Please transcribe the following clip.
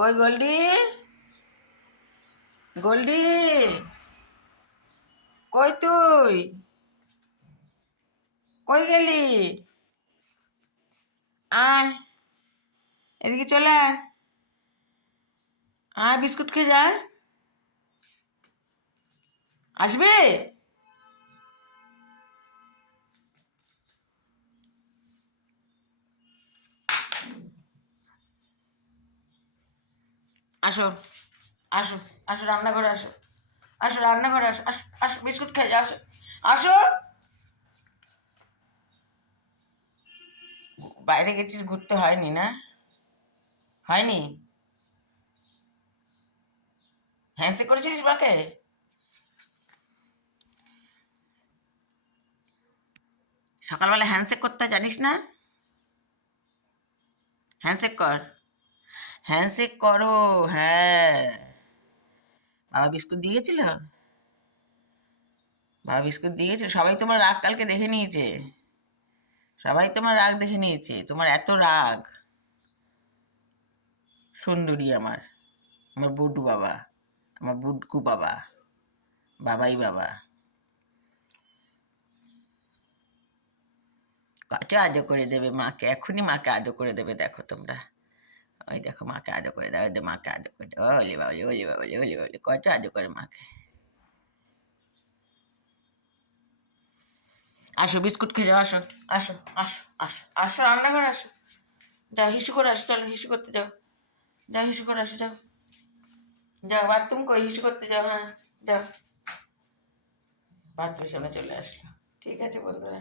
কই গোল্ডি? গোল্ডি, কই তুই? কই গেলি? আয়, এদিকে চলে আয়। আয়, বিস্কুট খেয়ে যায়। আসবে? আসো, আসো, আসো রান্নাঘরে আসো। আসো রান্নাঘরে আসো, আসো, আসো বিস্কুট খেয়ে যাও, আসো। আসো। বাইরে গেছিস ঘুরতে, হয়নি না? হয়নি? হ্যান্ডশেক করেছিলিস মাকে? সকালবেলা হ্যান্ডশেক করতে জানিস না? হ্যান্ডশেক কর। হ্যান্ডশেক করো। হ্যাঁ। বাবা বিস্কুট দিয়ে গেছিল? বাবা বিস্কুট দিয়ে গেছিল? সবাই তোমার রাগ কালকে দেখে নিয়েছে। সবাই তোমার রাগ দেখে নিয়েছে, তোমার এত রাগ। সুন্দরী আমার, আমার বড্ডু বাবা, আমার বুডকু বাবা, বাবাই বাবা। কত আদর করে দেবে মাকে, এখনই মাকে আদর করে দেবে, দেখো তোমরা। ওই দেখো মাকে আদর করে দাও, ওই যে মাকে আদর করে দাও, ওলি বাবলি, ওলি বাবলি, ওলি বাবলি, কত আদর করে মাকে। আসো বিস্কুট খেয়ে যাও, আসো। আসো, আসো, আসো, আসো রান্নাঘরে আসো। যাও হিসু করে আসো, চলো হিসু করতে যাও। যাও হিসু করে আসো, যাও। যাও বাথরুম কই, হিসু করতে যাও, হ্যাঁ। যাও। বাথরুমের সামনে চলে আসলো। ঠিক আছে বন্ধুরা।